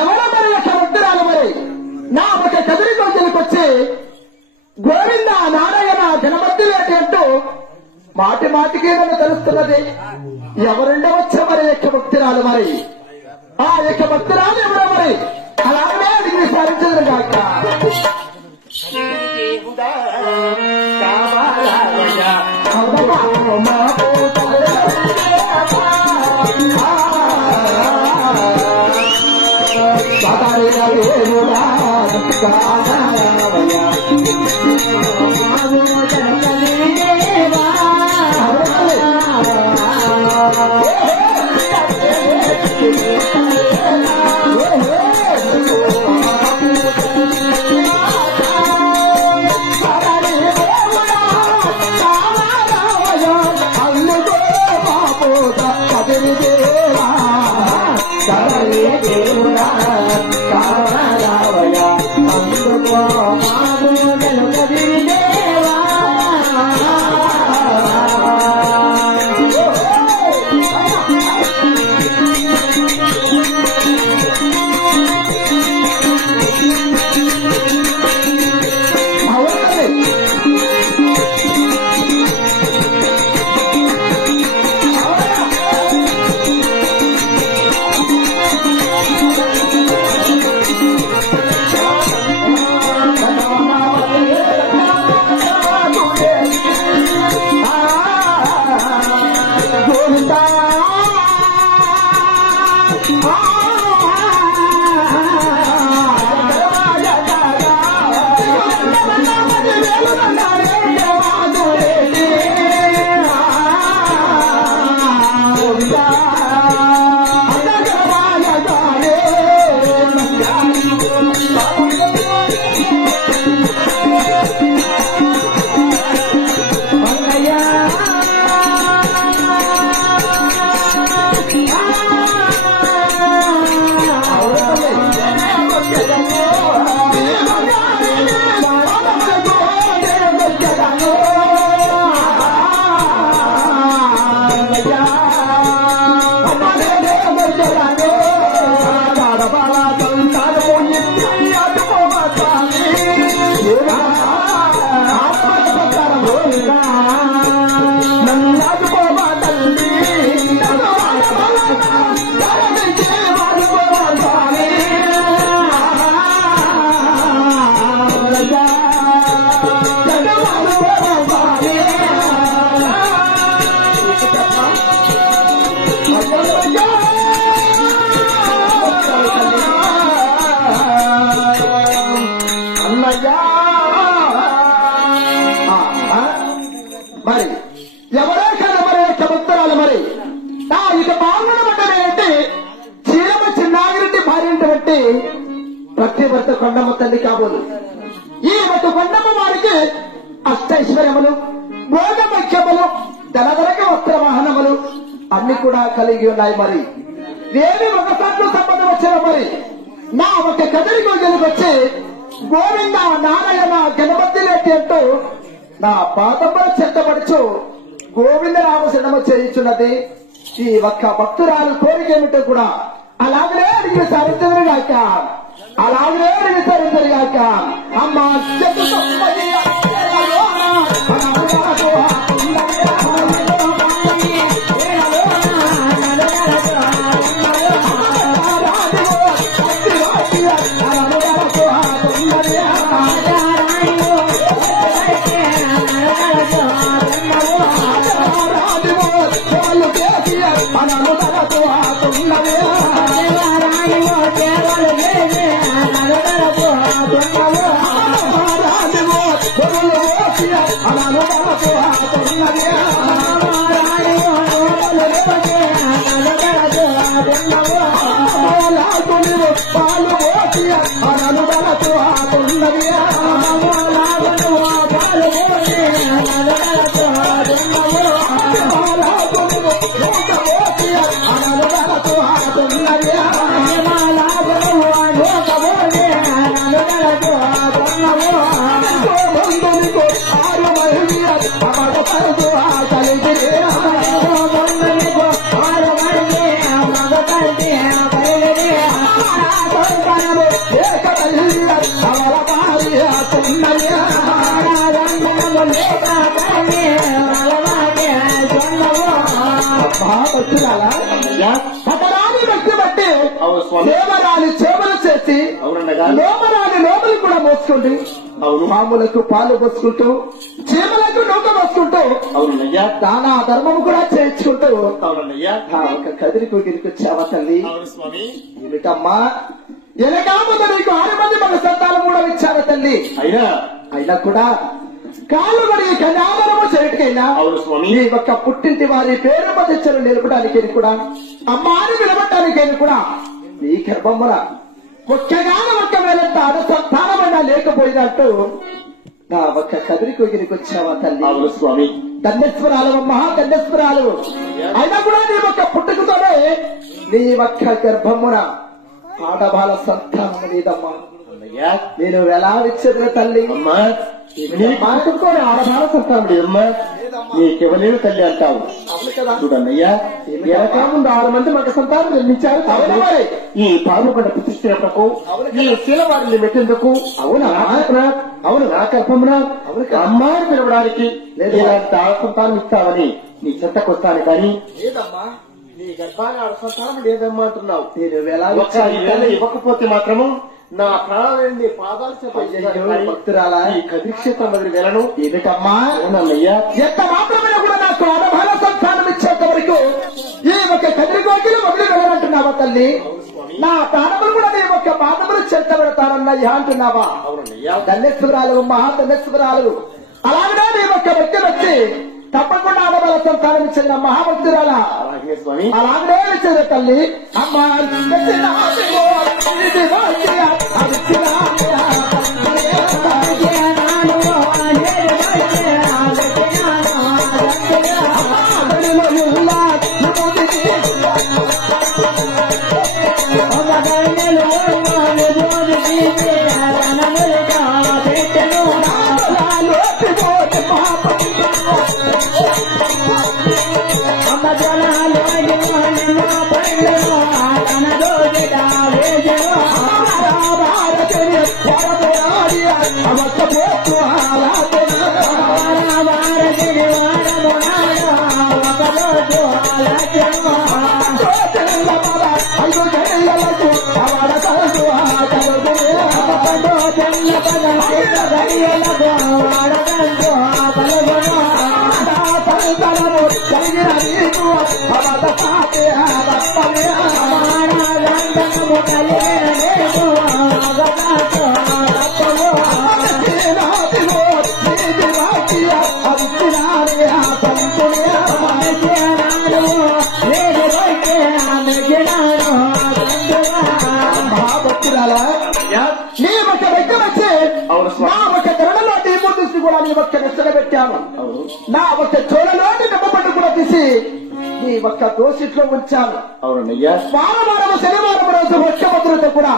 ఎవరో మరి యొక్క భక్తురాలు మరి నా ఒక కదిరి రోజులకొచ్చి గోవింద నారాయణ గణపతిలేటి అంటూ మాటి మాటికి నన్ను తెలుస్తున్నది. ఎవరుండవచ్చో మరి యొక్క భక్తురాలు మరి ఆ యొక్క భక్తురాలు ఎవరో మరి అలాగే అడిగి సాధించదు కాక మరి ఎవరో కదా మరి యొక్క భక్తురాలు మరి ఇక పాల్గొన బట్టనే అంటే చీలమ చిన్నాగిరెడ్డి భార్యంటి ప్రతి భర్త కొండమ్మ తల్లి కాబోలు. ఈ భర్త కొండమ్మ వారికి అష్టైశ్వర్యములు, భోగముఖ్యములు, ధనధనక వస్త్ర వాహనములు అన్ని కూడా కలిగి ఉన్నాయి. మరి దేవి ఒకసారి సంబంధం వచ్చిన మరి నా ఒక కదలి గోజలకు వచ్చి గోవింద నారాయణ గణపతిలేటి అంటూ నా పాదములు చెత్తపడుచు గోవింద రామశరణము చేయించున్నది. ఈ ఒక్క భక్తురాలు కోరిక ఏమిటో కూడా అలాగనే అడిగి సరిద్దరుగాక, అలాగనే అడిగి సరిద్దరుగాక. అమ్మ పతరాని వ్యక్తి బట్టి దేవరాని చేపలు చేసి లోమరాని లోపలి కూడా మోసుకుంటూ మామూలకు పాలు పోసుకుంటూ చీమలకు నూక పోసుకుంటూ దానా ధర్మం కూడా చేయించుకుంటూ ఒక కదిరికి గిరికొచ్చావా తల్లి ఏమిటమ్మా ఎనకాముందు నీకు 6 మంది మగ సంతానం కూడా ఇచ్చారు తల్లి అయినా కూడా కాళ్ళు మరి కన్యాదానము చేయటకైనా ఈ ఒక్క పుట్టింటి వారి పేరు ప్రతిష్టలు నిలపడానికైనా కూడా అమ్మాని నిలబడటానికైనా కూడా నీ గర్భముల ఒక్కగానే ఒక్క వేలంత సంతానమైనా లేకపోయినట్టు నా ఒక్క కదిరి కొగిరికి వచ్చావా తల్లి స్వామి ధన్యేశ్వరాలు మహాధన్యేశ్వరాలు అయినా కూడా నీ ఒక్క పుట్టుకతోనే నీ ఒక్క గర్భమున ఆడబాల సంతానం లేదమ్మా నేను ఎలా విచ్చేది తల్లి నీ మాటతో ఆడబాల సంతానం లేదమ్మా నీకెవలేని తల్లి అంటావు చూడన్నయ్యా ఎనకా ముందు 6 మంది మగ సంతానం నిర్మించారు ఈ పాముపడ్డ ప్రతిష్ఠకు ఈ శీలవారిని మెట్టేందుకు అవునా అవును నా గర్భమున అమ్మాయిని పిలవడానికి లేదా ఆడ సంతానం ఇస్తావని నీ చెత్తకొస్తాను కానీ లేదమ్మా నీ గర్భాన్ని ఆడ సంతానం లేదమ్మా అంటున్నావు నేను ఇవ్వకపోతే మాత్రము నా ప్రాణాన్ని పాదాలు భక్తురాలా ఈ కదిరిక్షేత్రం మొదలు వెళ్ళను ఏమిటమ్మా అవునయ్యా ఎంత మాత్రమే కూడా నాకు ఆడబాల సంతానం ఇచ్చేంత వరకు ఈ ఒక కదిరిగోకిలు మొదలు వెళ్ళనంటున్నావా తల్లి నా ప్రాణములు కూడా నీ ఒక్క పాదములు చెత్త పెడతానన్నయ్యా అంటున్నావా ధన్యేశ్వరాలు మహాధన్యేశ్వరాలు అలాగనే నీ ఒక్క వ్యక్తి వచ్చి తప్పకుండా ఆడబాల సంతానం ఇచ్చిన మహాభక్తురాల అలాగనే ఇచ్చేది తల్లి అమ్మా పెట్టాను నా ఒక్క చోళలోని దెబ్బపట్టు కూడా తీసి నీ ఒక్క దోషిట్లో ఉంచాను అవునయ్యా వారవారం శనివారం రోజు వర్షభద్రత కూడా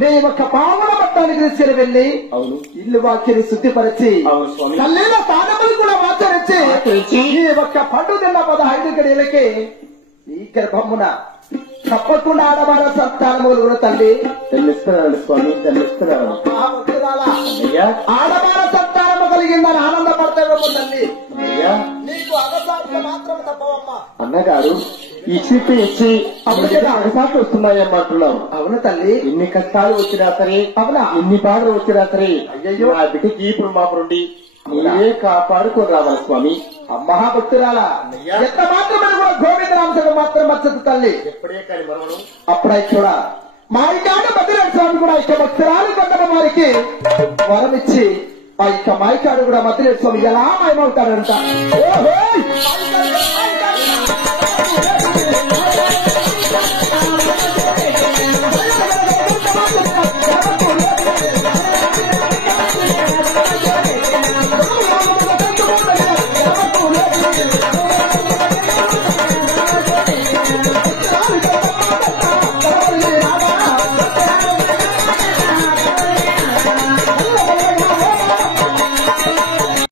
నీ ఒక్క పావన పట్టానికి తీసుకుని వెళ్లి అవును ఇల్లు వాక్యని శుద్ధిపరిచి తల్లిన స్థానములు కూడా ఆచరించి ఈ ఒక్క పండు తిన్న 15 గడియలకి ఈ గర్భమున తప్పకుండా ఆడవాళ్ళ సంతానములు కూడా తల్లి తెలుస్తున్నాడు స్వామి తెలుస్తున్నాడు ఆడవాళ్ళ సంతానము కలిగిందని ఆనందపడతావేమో తల్లి నీకు అగసాట్లు మాత్రం తప్పవమ్మా అన్నగారు ఇచ్చి అగసాట్లు వస్తున్నాయమ్మా అంటున్నావు అవును తల్లి ఎన్ని కష్టాలు వచ్చినా సరే అవునా ఎన్ని బాధలు వచ్చినా సరే అయ్యో ఆ బిడ్డకి ఇప్పుడు మా నుండి నీవే కాపాడుకొని రావాలి స్వామి మహాభక్తురాలా ఎంత మాత్రమే కూడా గోవిందరామచంద్ర మాత్రం మచ్చదు తల్లి ఎప్పుడే కానీ మరణం అప్పుడై కూడా మా ఇంటి భద్రరాజ స్వామి కూడా ఇష్ట భక్తురాలు కొందరు వారికి వరం ఇచ్చి ఆ యొక్క మైకాడు కూడా మధ్యలో స్వామి ఎలా మాయమవుతాడంట.